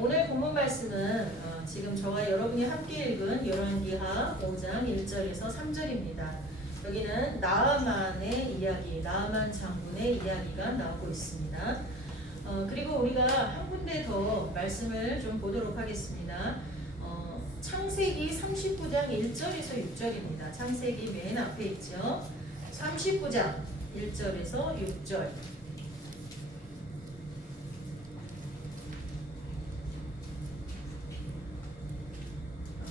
오늘 본문 말씀은 지금 저와 여러분이 함께 읽은 열왕기하 5장 1절에서 3절입니다. 여기는 나아만의 이야기, 나아만 장군의 이야기가 나오고 있습니다. 그리고 우리가 한 군데 더 말씀을 좀 보도록 하겠습니다. 창세기 39장 1절에서 6절입니다. 창세기 맨 앞에 있죠. 39장 1절에서 6절.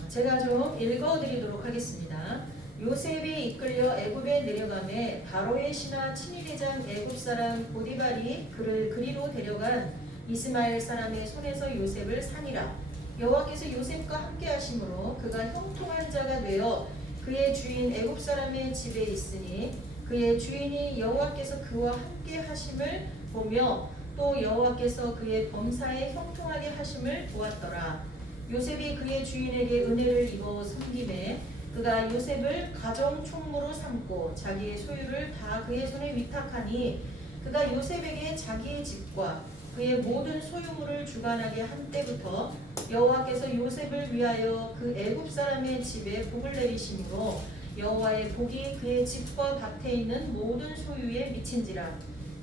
제가 좀 읽어드리도록 하겠습니다. 요셉이 이끌려 애굽에 내려가매 바로의 신하 친위대장 애굽 사람 보디발이 그를 그리로 데려간 이스마엘 사람의 손에서 요셉을 산이라. 여호와께서 요셉과 함께 하심으로 그가 형통한 자가 되어 그의 주인 애굽 사람의 집에 있으니 그의 주인이 여호와께서 그와 함께 하심을 보며 또 여호와께서 그의 범사에 형통하게 하심을 보았더라. 요셉이 그의 주인에게 은혜를 입어 섬김에 그가 요셉을 가정 총무로 삼고 자기의 소유를 다 그의 손에 위탁하니 그가 요셉에게 자기의 집과 그의 모든 소유물을 주관하게 한 때부터 여호와께서 요셉을 위하여 그 애굽 사람의 집에 복을 내리심으로 여호와의 복이 그의 집과 밭에 있는 모든 소유에 미친지라.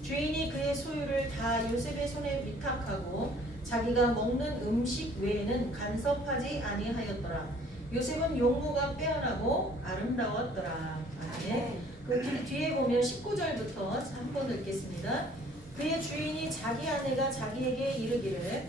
주인이 그의 소유를 다 요셉의 손에 위탁하고 자기가 먹는 음식 외에는 간섭하지 아니하였더라. 요셉은 용모가 빼어나고 아름다웠더라. 아멘. 그 뒤에 보면 19절부터 한번 읽겠습니다. 그의 주인이 자기 아내가 자기에게 이르기를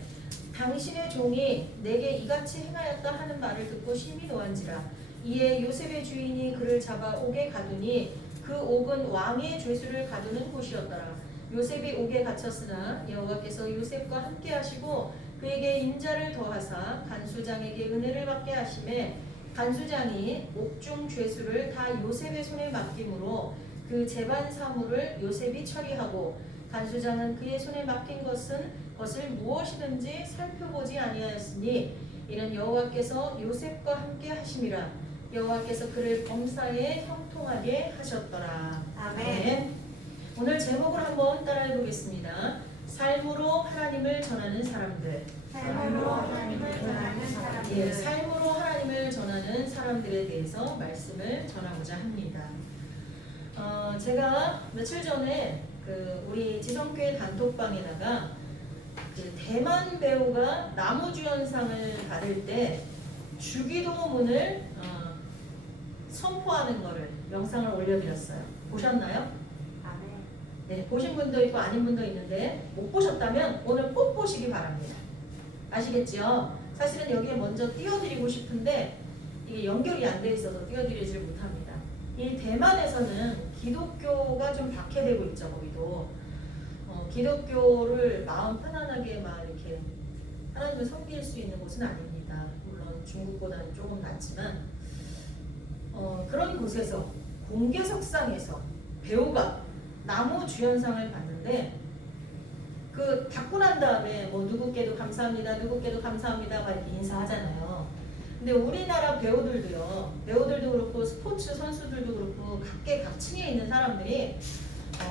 당신의 종이 내게 이같이 행하였다 하는 말을 듣고 심히 노한지라. 이에 요셉의 주인이 그를 잡아 옥에 가두니 그 옥은 왕의 죄수를 가두는 곳이었더라. 요셉이 옥에 갇혔으나 여호와께서 요셉과 함께 하시고 그에게 인자를 더하사 간수장에게 은혜를 받게 하심에 간수장이 옥중 죄수를 다 요셉의 손에 맡김으로 그 재반 사물을 요셉이 처리하고 간수장은 그의 손에 맡긴 것을 무엇이든지 살펴보지 아니하였으니 이는 여호와께서 요셉과 함께 하심이라. 여호와께서 그를 범사에 형통하게 하셨더라. 아멘. 오늘 제목을 한번 따라해 보겠습니다. 삶으로 하나님을 전하는 사람들. 삶으로 하나님을 전하는 사람들. 예, 삶으로 하나님을 전하는 사람들에 대해서 말씀을 전하고자 합니다. 제가 며칠 전에 우리 지성교회 단톡방에다가 대만 배우가 나무주연상을 받을 때 주기도문을 선포하는 거를 영상을 올려드렸어요. 보셨나요? 네, 보신 분도 있고 아닌 분도 있는데 못 보셨다면 오늘 꼭 보시기 바랍니다. 아시겠죠? 사실은 여기에 먼저 띄워드리고 싶은데 이게 연결이 안 돼 있어서 띄워드리질 못합니다. 이 대만에서는 기독교가 좀 박해되고 있죠. 거기도 기독교를 마음 편안하게 막 이렇게 하나님을 섬길 수 있는 곳은 아닙니다. 물론 중국보다는 조금 낫지만 그런 곳에서 공개석상에서 배우가 나무주연상을 받는데 받고 난 다음에 뭐 누구께도 감사합니다, 누구께도 감사합니다 막 이렇게 인사하잖아요. 근데 우리나라 배우들도 그렇고 스포츠 선수들도 그렇고 각계각층에 있는 사람들이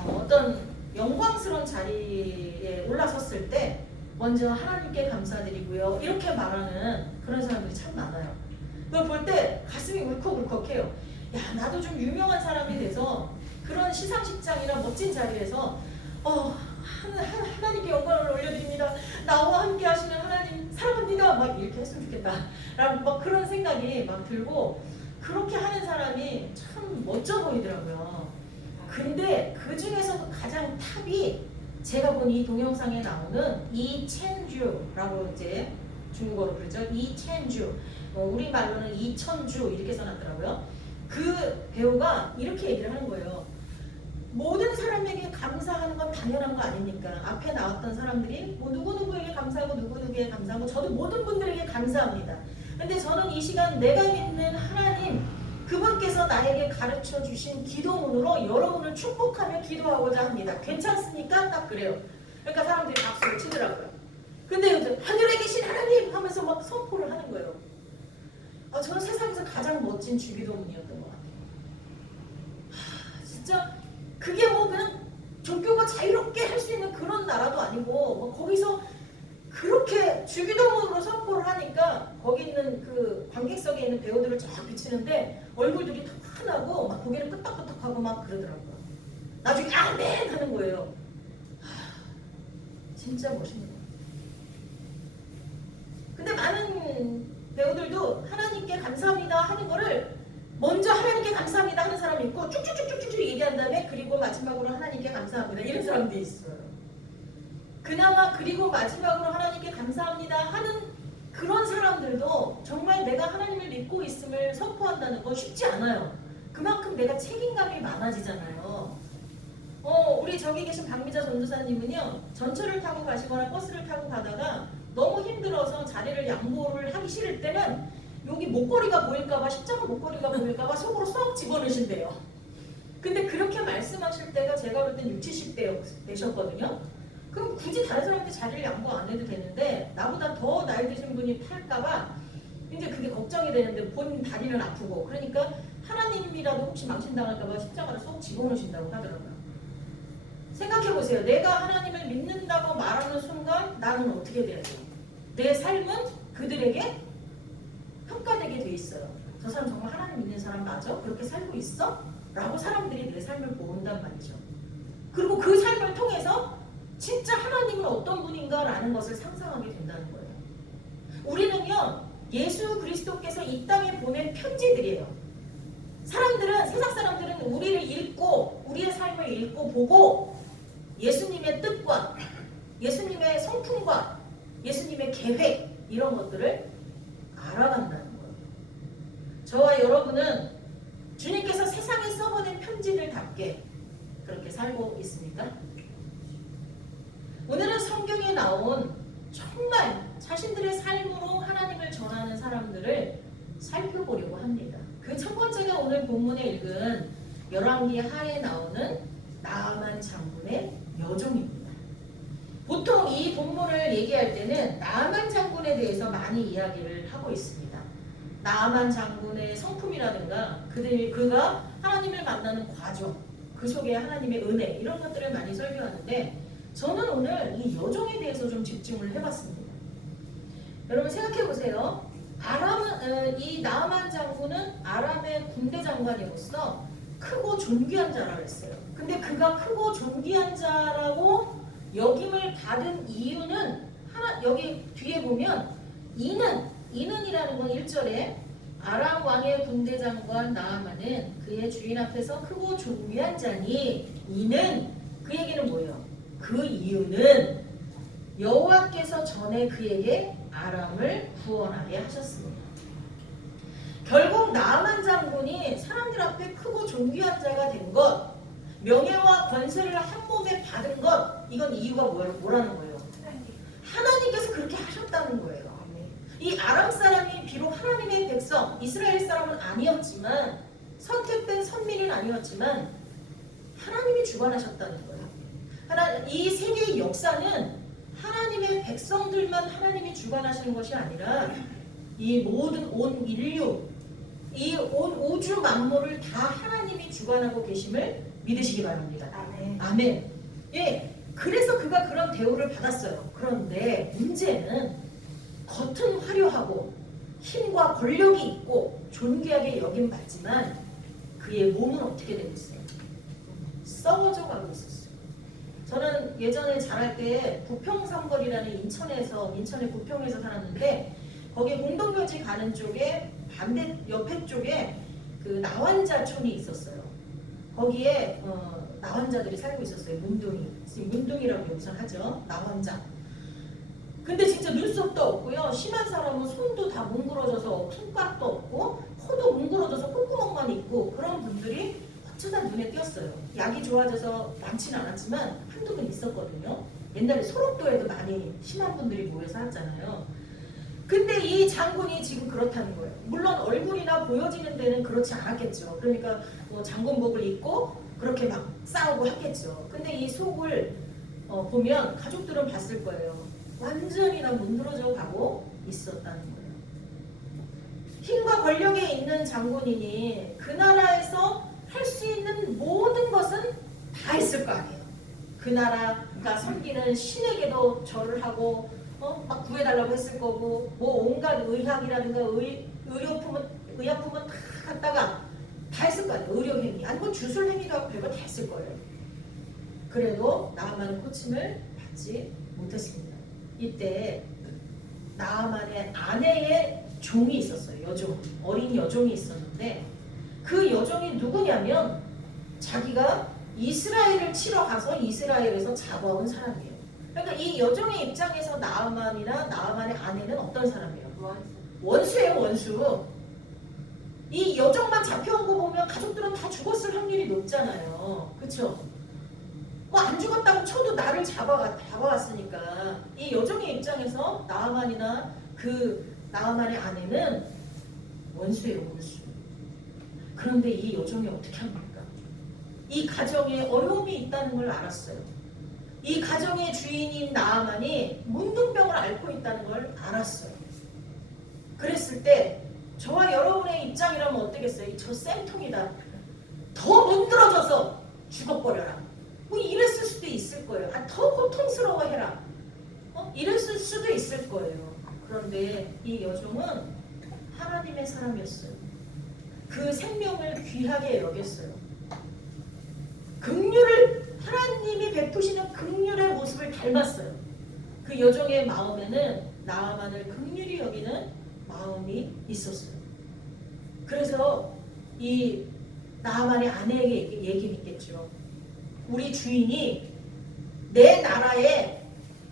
어떤 영광스러운 자리에 올라섰을 때 먼저 하나님께 감사드리고요 이렇게 말하는 그런 사람들이 참 많아요. 그걸 볼 때 가슴이 울컥울컥해요. 야, 나도 좀 유명한 사람이 돼서 그런 시상식장이나 멋진 자리에서 하나님께 영광을 올려드립니다. 나와 함께 하시는 하나님 사랑합니다. 막 이렇게 했으면 좋겠다. 라고 막 그런 생각이 막 들고 그렇게 하는 사람이 참 멋져 보이더라고요. 근데 그 중에서도 가장 탑이 제가 본 이 동영상에 나오는 이첸주라고 이제 중국어로 그러죠. 이첸주. 우리말로는 이천주 이렇게 써놨더라고요. 그 배우가 이렇게 얘기를 하는 거예요. 모든 사람에게 감사하는 건 당연한 거 아닙니까? 앞에 나왔던 사람들이 뭐 누구누구에게 감사하고 누구누구에게 감사하고 저도 모든 분들에게 감사합니다. 근데 저는 이 시간 내가 믿는 하나님 그분께서 나에게 가르쳐 주신 기도문으로 여러분을 축복하며 기도하고자 합니다. 괜찮습니까? 딱 그래요. 그러니까 사람들이 박수를 치더라고요. 근데 요즘 하늘에 계신 하나님 하면서 막 선포를 하는 거예요. 저는 세상에서 가장 멋진 주기도문이었던 것 같아요. 진짜 그게 뭐 그냥 종교가 자유롭게 할 수 있는 그런 나라도 아니고 뭐 거기서 그렇게 주기도문 기념으로 선포를 하니까 거기 있는 그 관객석에 있는 배우들을 쫙 비치는데 얼굴들이 다 환하고 막 고개를 끄덕끄덕하고 막 그러더라고요. 나중에 아멘 하는 거예요. 진짜 멋있는 거예요. 근데 많은 배우들도 하나님께 감사합니다 하는 거를 먼저 하나님께 감사합니다 하는 사람이 있고 쭉쭉쭉쭉쭉 얘기한 다음에 그리고 마지막으로 하나님께 감사합니다 이런 사람도 있어요. 그나마 그리고 마지막으로 하나님께 감사합니다 하는 그런 사람들도 정말 내가 하나님을 믿고 있음을 선포한다는 건 쉽지 않아요. 그만큼 내가 책임감이 많아지잖아요. 우리 저기 계신 박미자 전도사님은요, 전철을 타고 가시거나 버스를 타고 가다가 너무 힘들어서 자리를 양보를 하기 싫을 때는 여기 목걸이가 보일까봐, 십자가 목걸이가 보일까봐 속으로 쏙 집어넣으신대요. 근데 그렇게 말씀하실 때가 제가 볼 땐 60, 70대 되셨거든요. 그럼 굳이 다른 사람한테 자리를 양보 안 해도 되는데 나보다 더 나이 드신 분이 탈까봐 이제 그게 걱정이 되는데 본 다리는 아프고 그러니까 하나님이라도 혹시 망신당할까봐 십자가를 쏙 집어넣으신다고 하더라고요. 생각해보세요. 내가 하나님을 믿는다고 말하는 순간 나는 어떻게 돼야 돼요? 내 삶은 그들에게 평가되게 돼 있어요. 저 사람 정말 하나님 믿는 사람 맞아? 그렇게 살고 있어? 라고 사람들이 내 삶을 본단 말이죠. 그리고 그 삶을 통해서 진짜 하나님은 어떤 분인가 라는 것을 상상하게 된다는 거예요. 우리는요, 예수 그리스도께서 이 땅에 보낸 편지들이에요. 사람들은, 세상 사람들은 우리를 읽고 우리의 삶을 읽고 보고 예수님의 뜻과 예수님의 성품과 예수님의 계획 이런 것들을 알아간다는 거예요. 저와 여러분은 주님께서 세상에 써보낸 편지들답게 그렇게 살고 있습니까? 오늘은 성경에 나온 정말 자신들의 삶으로 하나님을 전하는 사람들을 살펴보려고 합니다. 그 첫 번째가 오늘 본문에 읽은 열왕기 하에 나오는 나아만 장군의 여종입니다. 보통 이 본문을 얘기할 때는 나아만 장군에 대해서 많이 이야기를 하고 있습니다. 나아만 장군의 성품이라든가 그가 하나님을 만나는 과정, 그 속에 하나님의 은혜 이런 것들을 많이 설교하는데 저는 오늘 이 여종에 대해서 좀 집중을 해봤습니다. 여러분 생각해보세요. 이 나아만 장군은 아람의 군대 장관으로서 크고 존귀한 자라고 했어요. 근데 그가 크고 존귀한 자라고 여김을 받은 이유는 여기 뒤에 보면 이는이라는 건 1절에 아람 왕의 군대 장관 나아만은 그의 주인 앞에서 크고 존귀한 자니 이는 그 얘기는 뭐예요? 그 이유는 여호와께서 전에 그에게 아람을 구원하게 하셨습니다. 결국 나아만 장군이 사람들 앞에 크고 존귀한 자가 된 것, 명예와 권세를 한 몸에 받은 것, 이건 이유가 뭐라는 거예요? 하나님께서 그렇게 하셨다는 거예요. 이 아람 사람이 비록 하나님의 백성, 이스라엘 사람은 아니었지만 선택된 선민은 아니었지만 하나님이 주관하셨다는 거예요. 이 세계의 역사는 하나님의 백성들만 하나님이 주관하시는 것이 아니라 이 모든 온 인류, 이 온 우주 만물을 다 하나님이 주관하고 계심을 믿으시기 바랍니다. 아멘. 아멘. 예, 그래서 그가 그런 대우를 받았어요. 그런데 문제는 겉은 화려하고 힘과 권력이 있고 존귀하게 여김받지만 그의 몸은 어떻게 되고 있어요? 썩어져 가고 있었어요. 저는 예전에 자랄 때 부평삼거리라는 인천의 부평에서 살았는데 거기에 공동묘지 가는 쪽에 반대 옆에 쪽에 그 나환자촌이 있었어요. 거기에 나환자들이 살고 있었어요. 문둥이라고 여기서 하죠. 나환자. 근데 진짜 눈썹도 없고요. 심한 사람은 손도 다 뭉그러져서 손가락도 없고 코도 뭉그러져서 콧구멍만 있고 그런 분들이 어쩌다 눈에 띄었어요. 약이 좋아져서 많지는 않았지만 한두 분 있었거든요. 옛날에 소록도에도 많이 심한 분들이 모여 살았잖아요. 근데 이 장군이 지금 그렇다는 거예요. 물론 얼굴이나 보여지는 데는 그렇지 않았겠죠. 그러니까 뭐 장군복을 입고 그렇게 막 싸우고 했겠죠. 근데 이 속을 보면 가족들은 봤을 거예요. 완전히 다 문드러져 가고 있었다는 거예요. 힘과 권력에 있는 장군이니 그 나라에서 할 수 있는 모든 것은 다 있을 거 아니에요. 그 나라가 섬기는 신에게도 절을 하고 막 구해달라고 했을 거고 뭐 온갖 의학이라든가 의약품은 다 갖다가 다 했을 거 아니에요. 의료행위 아니 뭐 주술행위도 하고 별거 다 했을 거예요. 그래도 나아만은 고침을 받지 못했습니다. 이때 나아만의 아내의 종이 있었어요. 여종, 어린 여종이 있었는데 그 여종이 누구냐면 자기가 이스라엘을 치러 가서 이스라엘에서 잡아온 사람이에요. 그러니까 이 여종의 입장에서 나아만이나 나아만의 아내는 어떤 사람이에요? 원수예요, 원수. 이 여종만 잡혀온 거 보면 가족들은 다 죽었을 확률이 높잖아요. 그렇죠? 뭐 안 죽었다고 쳐도 나를 잡아왔으니까 이 여종의 입장에서 나아만이나 그 나아만의 아내는 원수예요, 원수. 그런데 이 여종이 어떻게 합니까? 이 가정에 어려움이 있다는 걸 알았어요. 이 가정의 주인인 나아만이 문둥병을 앓고 있다는 걸 알았어요. 그랬을 때 저와 여러분의 입장이라면 어떻겠어요? 저 쌤통이다. 더 문드러져서 죽어버려라. 뭐 이랬을 수도 있을 거예요. 더 고통스러워해라. 이랬을 수도 있을 거예요. 그런데 이 여종은 하나님의 사람이었어요. 그 생명을 귀하게 여겼어요. 하나님이 베푸시는 긍휼의 모습을 닮았어요. 그 여종의 마음에는 나아만을 긍휼히 여기는 마음이 있었어요. 그래서 이 나아만의 아내에게 얘기했겠죠. 우리 주인이 내 나라에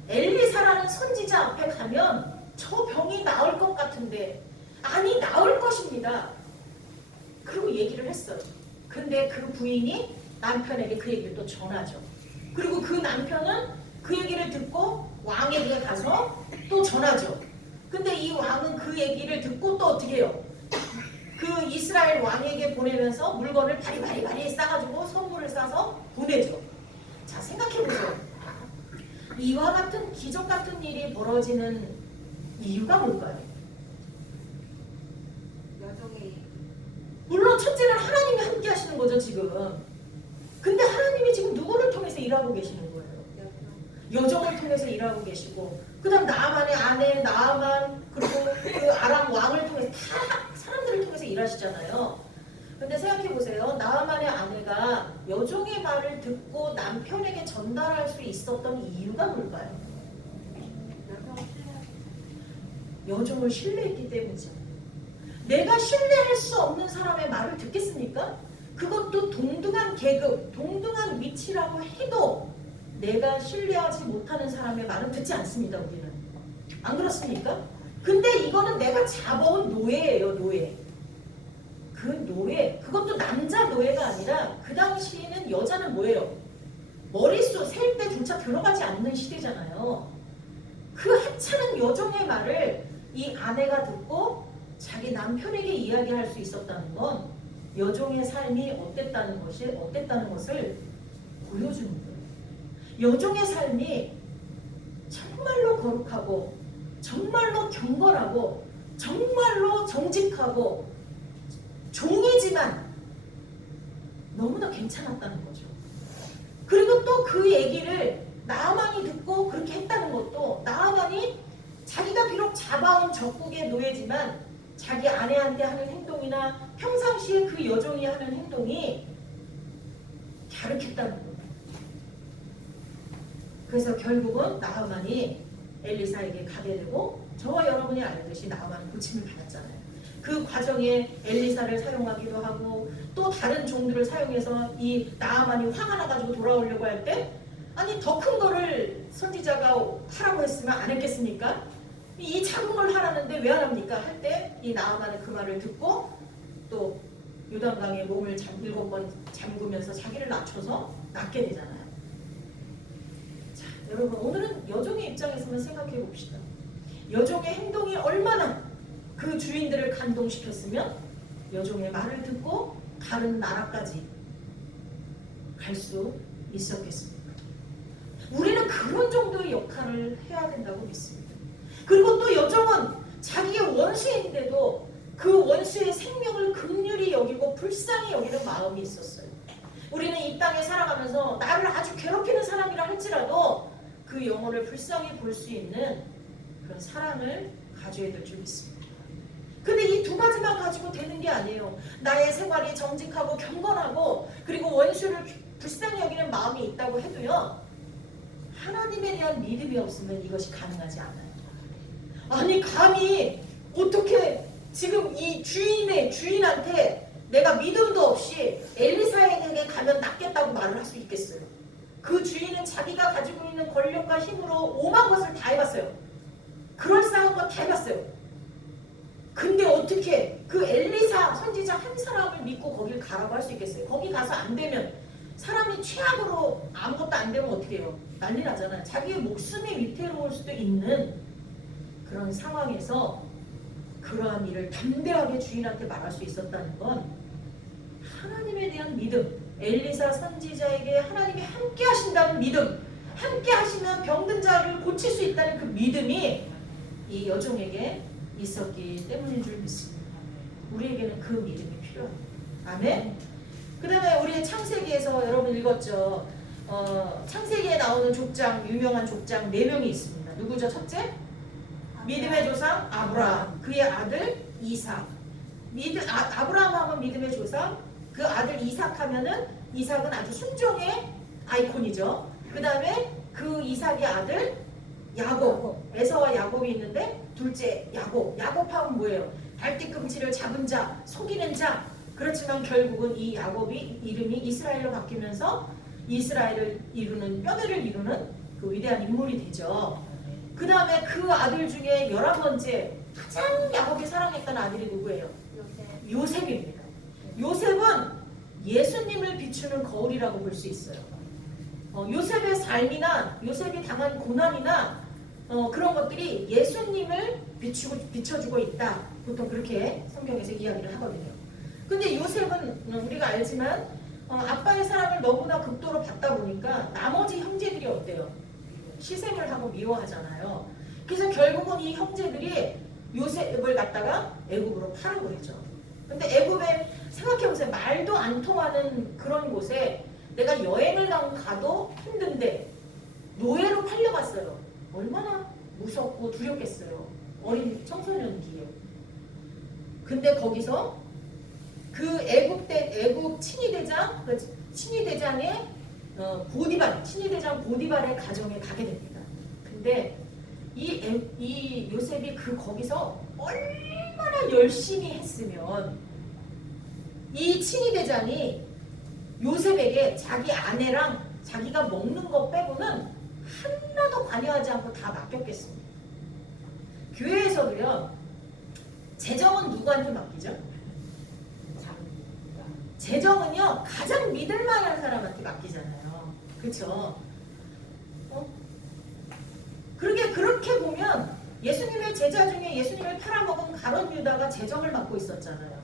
엘리사라는 선지자 앞에 가면 저 병이 나을 것 같은데 아니 나을 것입니다. 그리고 얘기를 했어요. 근데 그 부인이 남편에게 그 얘기를 또 전하죠. 그리고 그 남편은 그 얘기를 듣고 왕에게 가서 또 전하죠. 근데 이 왕은 그 얘기를 듣고 또 어떻게 해요? 그 이스라엘 왕에게 보내면서 물건을 바리바리 싸가지고 선물을 싸서 보내죠. 자, 생각해보세요. 이와 같은 기적 같은 일이 벌어지는 이유가 뭘까요? 물론 첫째는 하나님이 함께 하시는 거죠, 지금. 근데 하나님이 지금 누구를 통해서 일하고 계시는 거예요? 여종을 통해서 일하고 계시고, 그 다음 나아만의 아내, 나아만, 그리고 그 아람 왕을 통해서 다 사람들을 통해서 일하시잖아요. 근데 생각해보세요. 나아만의 아내가 여종의 말을 듣고 남편에게 전달할 수 있었던 이유가 뭘까요? 여종을 신뢰했기 때문이죠. 내가 신뢰할 수 없는 사람의 말을 듣겠습니까? 그것도 동등한 계급, 동등한 위치라고 해도 내가 신뢰하지 못하는 사람의 말은 듣지 않습니다, 우리는. 안 그렇습니까? 근데 이거는 내가 잡아온 노예예요, 노예. 그 노예, 그것도 남자 노예가 아니라 그 당시에는 여자는 뭐예요? 머릿속 셀 때조차 들어가지 않는 시대잖아요. 그 하찮은 여종의 말을 이 아내가 듣고 자기 남편에게 이야기할 수 있었다는 건 여종의 삶이 어땠다는 것을 보여주는 거예요. 여종의 삶이 정말로 거룩하고 정말로 경건하고 정말로 정직하고 종이지만 너무나 괜찮았다는 거죠. 그리고 또 그 얘기를 나아만이 듣고 그렇게 했다는 것도 나아만이 자기가 비록 잡아온 적국의 노예지만 자기 아내한테 하는 행동이나 평상시에 그 여종이 하는 행동이 갸륵했다는 거예요. 그래서 결국은 나아만이 엘리사에게 가게 되고 저와 여러분이 알듯이 나아만은 고침을 받았잖아요. 그 과정에 엘리사를 사용하기도 하고 또 다른 종들을 사용해서 이 나아만이 화가 나가지고 돌아오려고 할 때 아니 더 큰 거를 선지자가 하라고 했으면 안 했겠습니까? 이 작은 걸 하라는데 왜 안 합니까? 할 때 이 나아만은 그 말을 듣고 또 요단강에 몸을 7번 잠그면서 자기를 낮춰서 낫게 되잖아요. 자, 여러분 오늘은 여종의 입장에서만 생각해 봅시다. 여종의 행동이 얼마나 그 주인들을 감동시켰으면 여종의 말을 듣고 다른 나라까지 갈 수 있었겠습니까? 우리는 그런 정도의 역할을 해야 된다고 믿습니다. 그리고 또 여종은 자기의 원수인데도 그 원수의 생명을 긍휼히 여기고 불쌍히 여기는 마음이 있었어요. 우리는 이 땅에 살아가면서 나를 아주 괴롭히는 사람이라 할지라도 그 영혼을 불쌍히 볼 수 있는 그런 사랑을 가져야 될 줄 믿습니다. 근데 이 두 가지만 가지고 되는 게 아니에요. 나의 생활이 정직하고 경건하고 그리고 원수를 불쌍히 여기는 마음이 있다고 해도요, 하나님에 대한 믿음이 없으면 이것이 가능하지 않아요. 아니 감히 어떻게 지금 이 주인한테 내가 믿음도 없이 엘리사에게 가면 낫겠다고 말을 할 수 있겠어요? 그 주인은 자기가 가지고 있는 권력과 힘으로 오만 것을 다 해봤어요. 그럴싸한 거 다 해봤어요. 근데 어떻게 그 엘리사 선지자 한 사람을 믿고 거길 가라고 할 수 있겠어요? 거기 가서 안 되면, 사람이 최악으로 아무것도 안 되면 어떻게 해요? 난리 나잖아요. 자기의 목숨이 위태로울 수도 있는 그런 상황에서 그러한 일을 담대하게 주인한테 말할 수 있었다는 건 하나님에 대한 믿음, 엘리사 선지자에게 하나님이 함께 하신다는 믿음, 함께 하시면 병든 자를 고칠 수 있다는 그 믿음이 이 여종에게 있었기 때문인 줄 믿습니다. 우리에게는 그 믿음이 필요합니다. 아멘. 그 다음에 우리 창세기에서 여러분 읽었죠. 창세기에 나오는 족장, 유명한 족장 4명이 있습니다. 누구죠? 첫째? 믿음의 조상 아브라함, 그의 아들 이삭. 아브라함 하면 믿음의 조상, 그 아들 이삭 하면은 이삭은 아주 순종의 아이콘이죠. 그 다음에 그 이삭의 아들 야곱, 에서와 야곱이 있는데 둘째 야곱. 야곱하면 뭐예요? 발뒤꿈치를 잡은 자, 속이는 자. 그렇지만 결국은 이 야곱이 이름이 이스라엘로 바뀌면서 이스라엘을 이루는, 뼈대를 이루는 그 위대한 인물이 되죠. 그 다음에 그 아들 중에 11번째 가장 야곱이 사랑했던 아들이 누구예요? 요셉입니다. 요셉은 예수님을 비추는 거울이라고 볼 수 있어요. 요셉의 삶이나 요셉이 당한 고난이나 그런 것들이 예수님을 비춰주고 있다. 보통 그렇게 성경에서 이야기를 하거든요. 근데 요셉은 우리가 알지만 아빠의 사랑을 너무나 극도로 받다 보니까 나머지 형제들이 어때요? 희생을 하고 미워하잖아요. 그래서 결국은 이 형제들이 요셉을 갖다가 애굽으로 팔아버리죠. 근데 애굽에 생각해보세요. 말도 안 통하는 그런 곳에 내가 여행을 가도 힘든데 노예로 팔려갔어요. 얼마나 무섭고 두렵겠어요. 어린 청소년기에. 근데 거기서 그 애굽 친위대장, 그 친위대장의 친위대장 보디발의 가정에 가게 됩니다. 근데 이 요셉이 거기서 얼마나 열심히 했으면 이 친위대장이 요셉에게 자기 아내랑 자기가 먹는 거 빼고는 하나도 관여하지 않고 다 맡겼겠습니다. 교회에서도요, 재정은 누구한테 맡기죠? 재정은요, 가장 믿을 만한 사람한테 맡기잖아요. 그렇죠? 그렇게 보면 예수님의 제자 중에 예수님을 팔아먹은 가룟 유다가 재정을 맡고 있었잖아요.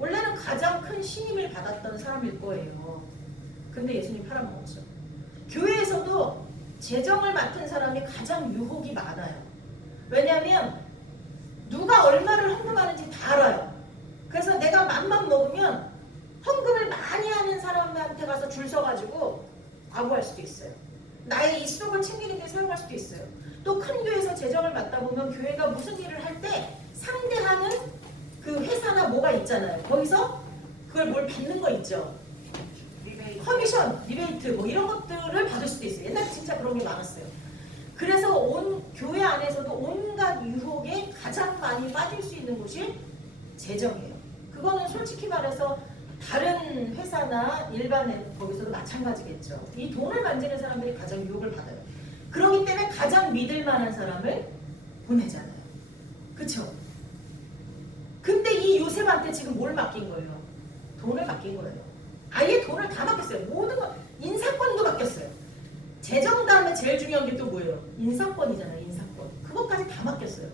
원래는 가장 큰 신임을 받았던 사람일 거예요. 근데 예수님 팔아먹었죠. 교회에서도 재정을 맡은 사람이 가장 유혹이 많아요. 왜냐하면 누가 얼마를 헌금하는지 다 알아요. 그래서 내가 맘만 먹으면 헌금을 많이 하는 사람한테 가서 줄 서가지고 아부할 수도 있어요. 나의 입속을 챙기는 데 사용할 수도 있어요. 또 큰 교회에서 재정을 맡다 보면 교회가 무슨 일을 할 때 상대하는 그 회사나 뭐가 있잖아요. 거기서 그걸 뭘 받는 거 있죠. 커미션, 리베이트 뭐 이런 것들을 받을 수도 있어요. 옛날에 진짜 그런 게 많았어요. 그래서 교회 안에서도 온갖 유혹에 가장 많이 빠질 수 있는 곳이 재정이에요. 그거는 솔직히 말해서 다른 회사나 일반 거기서도 마찬가지겠죠. 이 돈을 만지는 사람들이 가장 유혹을 받아요. 그렇기 때문에 가장 믿을 만한 사람을 보내잖아요. 그쵸? 근데 이 요셉한테 지금 뭘 맡긴 거예요? 돈을 맡긴 거예요. 아예 돈을 다 맡겼어요. 모든 거, 인사권도 맡겼어요. 재정 다음에 제일 중요한 게 또 뭐예요? 인사권이잖아요. 인사권. 그것까지 다 맡겼어요.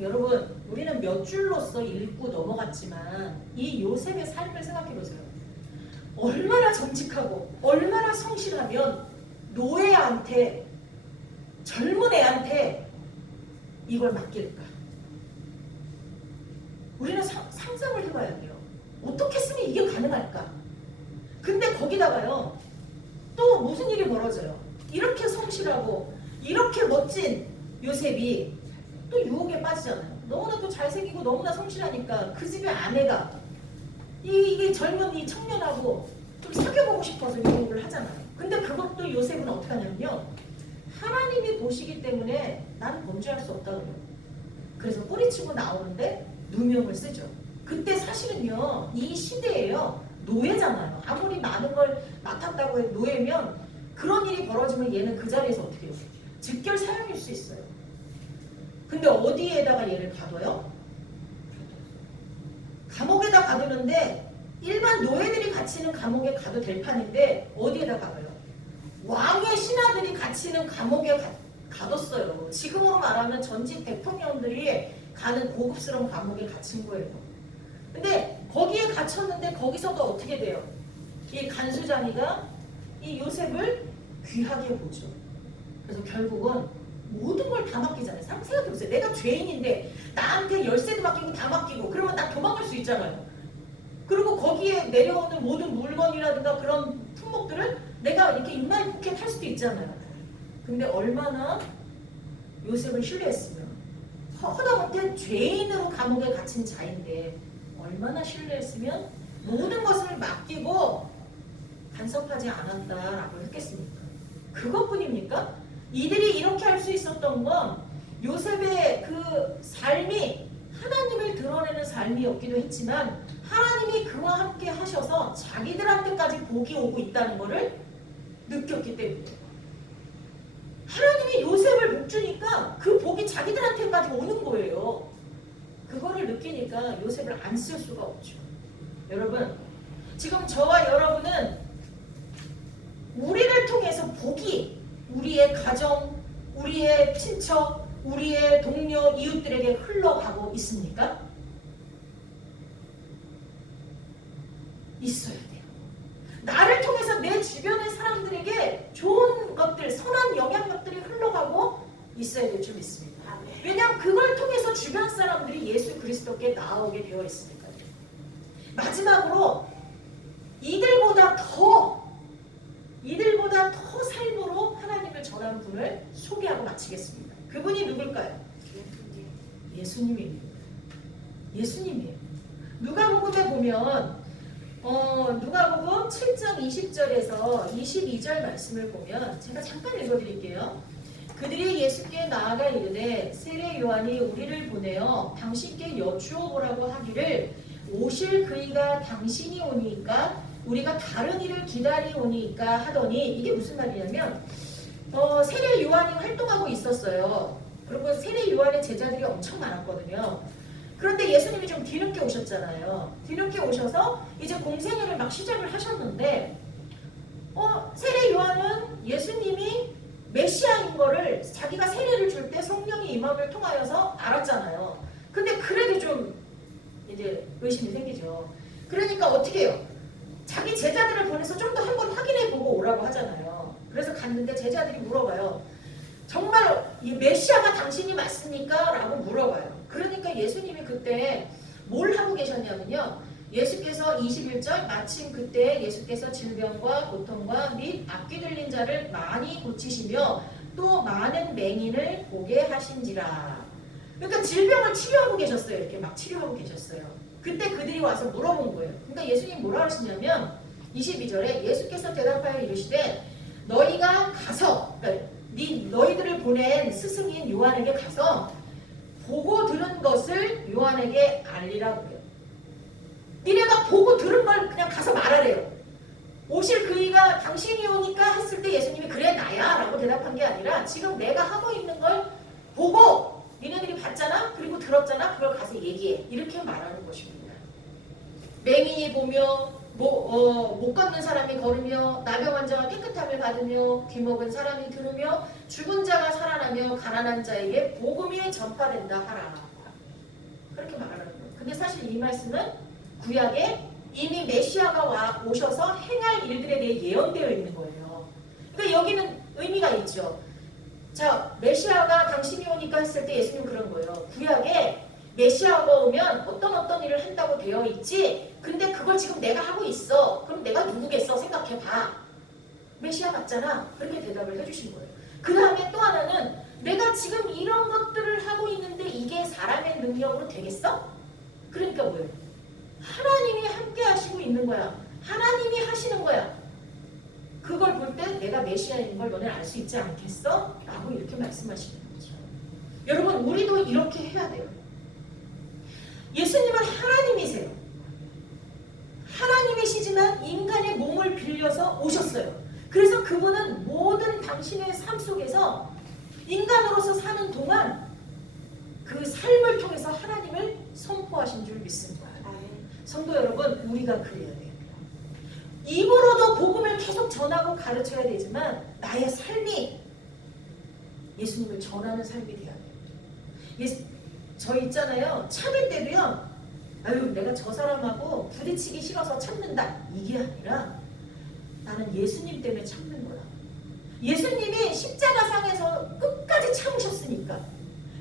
여러분, 우리는 몇 줄로서 읽고 넘어갔지만 이 요셉의 삶을 생각해 보세요. 얼마나 정직하고 얼마나 성실하면 노예한테, 젊은 애한테 이걸 맡길까? 우리는 상상을 해봐야 돼요. 어떻게 했으면 이게 가능할까? 근데 거기다가요, 또 무슨 일이 벌어져요? 이렇게 성실하고 이렇게 멋진 요셉이 또 유혹에 빠지잖아요. 너무나 또 잘생기고 너무나 성실하니까 그 집의 아내가 이게 젊은 이 청년하고 좀 사귀어보고 싶어서 유혹을 하잖아요. 근데 그것도 요셉은 어떻게 하냐면요. 하나님이 보시기 때문에 나는 범죄할 수 없다 그래요. 그래서 뿌리치고 나오는데 누명을 쓰죠. 그때 사실은요. 이 시대에요. 노예잖아요. 아무리 많은 걸 맡았다고 해도 노예면 그런 일이 벌어지면 얘는 그 자리에서 어떻게 해요? 즉결 사형일 수 있어요. 근데 어디에다가 얘를 가둬요? 감옥에다 가두는데 일반 노예들이 갇히는 감옥에 가도 될 판인데 어디에다 가둬요? 왕의 신하들이 갇히는 감옥에 가뒀어요. 지금으로 말하면 전직 대통령들이 가는 고급스러운 감옥에 갇힌 거예요. 근데 거기에 갇혔는데 거기서도 어떻게 돼요? 이 간수장이가 이 요셉을 귀하게 보죠. 그래서 결국은 모든 걸 다 맡기잖아요. 생각해보세요. 내가 죄인인데 나한테 열쇠도 맡기고 다 맡기고 그러면 나 도망갈 수 있잖아요. 그리고 거기에 내려오는 모든 물건이라든가 그런 품목들을 내가 이렇게 입마에 포켓할 수도 있잖아요. 근데 얼마나 요셉을 신뢰했으면 허다못해 죄인으로 감옥에 갇힌 자인데 얼마나 신뢰했으면 모든 것을 맡기고 간섭하지 않았다라고 했겠습니까? 그것뿐입니까? 이들이 이렇게 할 수 있었던 건 요셉의 그 삶이 하나님을 드러내는 삶이었기도 했지만 하나님이 그와 함께 하셔서 자기들한테까지 복이 오고 있다는 것을 느꼈기 때문이에요. 하나님이 요셉을 복 주니까 그 복이 자기들한테까지 오는 거예요. 그거를 느끼니까 요셉을 안 쓸 수가 없죠. 여러분, 지금 저와 여러분은 우리를 통해서 복이 우리의 가정, 우리의 친척, 우리의 동료, 이웃들에게 흘러가고 있습니까? 있어야 돼요. 나를 통해서 내 주변의 사람들에게 좋은 것들, 선한 영향력들이 흘러가고 있어야 될 줄 믿습니다. 왜냐하면 그걸 통해서 주변 사람들이 예수 그리스도께 나오게 되어 있으니까요. 마지막으로 이들보다 더 삶으로 하나님을 전한 분을 소개하고 마치겠습니다. 그분이 누굴까요? 예수님입니다. 예수님이에요. 누가복음에 보면 누가복음 7장 20절에서 22절 말씀을 보면 제가 잠깐 읽어드릴게요. 그들이 예수께 나아가 이르되 세례 요한이 우리를 보내어 당신께 여쭈어보라고 하기를 오실 그이가 당신이 오니까 우리가 다른 일을 기다리오니까 하더니 이게 무슨 말이냐면 세례 요한이 활동하고 있었어요. 그리고 세례 요한의 제자들이 엄청 많았거든요. 그런데 예수님이 좀 뒤늦게 오셨잖아요. 뒤늦게 오셔서 이제 공생애를 막 시작을 하셨는데 세례 요한은 예수님이 메시아인 거를 자기가 세례를 줄 때 성령이 임함을 통하여서 알았잖아요. 근데 그래도 좀 이제 의심이 생기죠. 그러니까 어떻게 해요? 자기 제자들을 보내서 좀 더 한번 확인해보고 오라고 하잖아요. 그래서 갔는데 제자들이 물어봐요. 정말 이 메시아가 당신이 맞습니까? 라고 물어봐요. 그러니까 예수님이 그때 뭘 하고 계셨냐면요. 예수께서 21절 마침 그때 예수께서 질병과 고통과 및 앞귀 들린 자를 많이 고치시며 또 많은 맹인을 보게 하신지라. 그러니까 질병을 치료하고 계셨어요. 이렇게 막 치료하고 계셨어요. 그때 그들이 와서 물어본 거예요. 그러니까 예수님 뭐라 하시냐면 22절에 예수께서 대답하여 이르시되 너희가 가서 그러니까 너희들을 보낸 스승인 요한에게 가서 보고 들은 것을 요한에게 알리라고 해요. 니네가 보고 들은 걸 그냥 가서 말하래요. 오실 그이가 당신이 오니까 했을 때 예수님이 그래 나야 라고 대답한 게 아니라 지금 내가 하고 있는 걸 보고 니네들이 봤잖아? 그리고 들었잖아? 그걸 가서 얘기해. 이렇게 말하는 것입니다. 맹인이 보며 못 걷는 사람이 걸으며 나병 환자가 깨끗함을 받으며 귀먹은 사람이 들으며 죽은 자가 살아나며 가난한 자에게 복음이 전파된다 하라. 그렇게 말하는 거예요. 근데 사실 이 말씀은 구약에 이미 메시아가 오셔서 행할 일들에 대해 예언되어 있는 거예요. 그러니까 여기는 의미가 있죠. 자, 메시아가 당신이 오니까 했을 때 예수님 그런 거예요. 구약에 메시아가 오면 어떤 일을 한다고 되어 있지. 근데 그걸 지금 내가 하고 있어. 그럼 내가 누구겠어? 생각해봐. 메시아 맞잖아. 그렇게 대답을 해주신 거예요. 그 다음에 또 하나는 내가 지금 이런 것들을 하고 있는데 이게 사람의 능력으로 되겠어? 그러니까 뭐예요? 하나님이 함께 하시고 있는 거야. 하나님이 하시는 거야. 그걸 볼 때 내가 메시아인 걸 너네 알 수 있지 않겠어? 라고 이렇게 말씀하시는 거죠. 여러분, 우리도 이렇게 해야 돼요. 예수님은 하나님이세요. 하나님이시지만 인간의 몸을 빌려서 오셨어요. 그래서 그분은 모든 당신의 삶 속에서 인간으로서 사는 동안 그 삶을 통해서 하나님을 선포하신 줄 믿습니다. 성도 여러분, 우리가 그래야 돼요. 입으로도 복음을 계속 전하고 가르쳐야 되지만 나의 삶이 예수님을 전하는 삶이 돼야 돼요. 저 있잖아요. 참을 때도요. 아유, 내가 저 사람하고 부딪히기 싫어서 참는다. 이게 아니라 나는 예수님 때문에 참는 거야. 예수님이 십자가상에서 끝까지 참으셨으니까.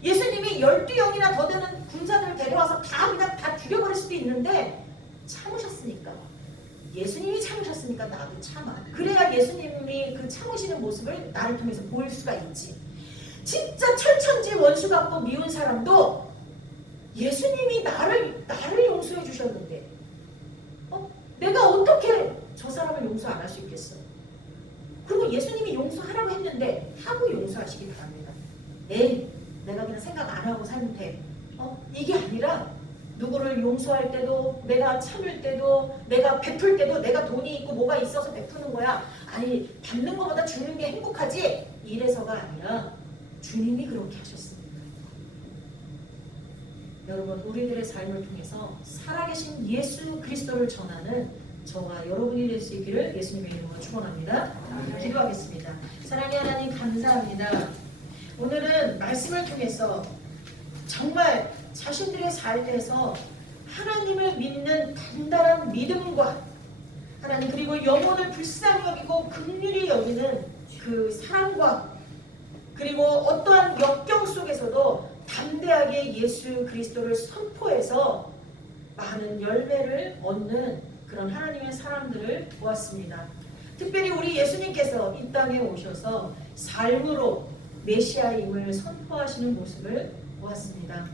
예수님이 12영이나 더 되는 군사들을 데려와서 다 그냥 다 죽여버릴 수도 있는데 참으셨으니까. 예수님이 참으셨으니까 나도 참아. 그래야 예수님이 그 참으시는 모습을 나를 통해서 보일 수가 있지. 진짜 철천지 원수 같고 미운 사람도 예수님이 나를 용서해 주셨는데 내가 어떻게 저 사람을 용서 안 할 수 있겠어? 그리고 예수님이 용서하라고 했는데 하고 용서하시기 바랍니다. 에이, 내가 그냥 생각 안 하고 살면 돼. 이게 아니라 누구를 용서할 때도, 내가 참을 때도, 내가 베풀 때도 내가 돈이 있고 뭐가 있어서 베푸는 거야. 아니, 받는 것보다 주는 게 행복하지. 이래서가 아니라 주님이 그렇게 하셨습니다. 여러분, 우리들의 삶을 통해서 살아계신 예수 그리스도를 전하는 저와 여러분이 될 수 있기를 예수님의 이름으로 축원합니다. 기도하겠습니다. 사랑의 하나님, 감사합니다. 오늘은 말씀을 통해서 정말 자신들의 삶에서 하나님을 믿는 단단한 믿음과 하나님, 그리고 영혼을 불쌍히 여기고 긍휼히 여기는 그 사랑과, 그리고 어떠한 역경 속에서도 담대하게 예수 그리스도를 선포해서 많은 열매를 얻는 그런 하나님의 사람들을 보았습니다. 특별히 우리 예수님께서 이 땅에 오셔서 삶으로 메시아임을 선포하시는 모습을 보았습니다.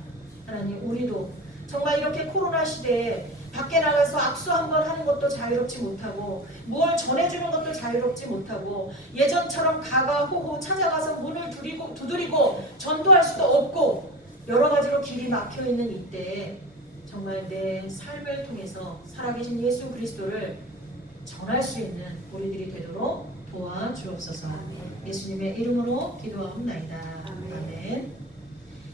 하나님, 우리도 정말 이렇게 코로나 시대에 밖에 나가서 악수 한번 하는 것도 자유롭지 못하고, 무엇을 전해주는 것도 자유롭지 못하고, 예전처럼 가가호호 찾아가서 문을 두드리고 전도할 수도 없고, 여러 가지로 길이 막혀있는 이때에 정말 내 삶을 통해서 살아계신 예수 그리스도를 전할 수 있는 우리들이 되도록 도와주옵소서. 예수님의 이름으로 기도하옵나이다. 아멘.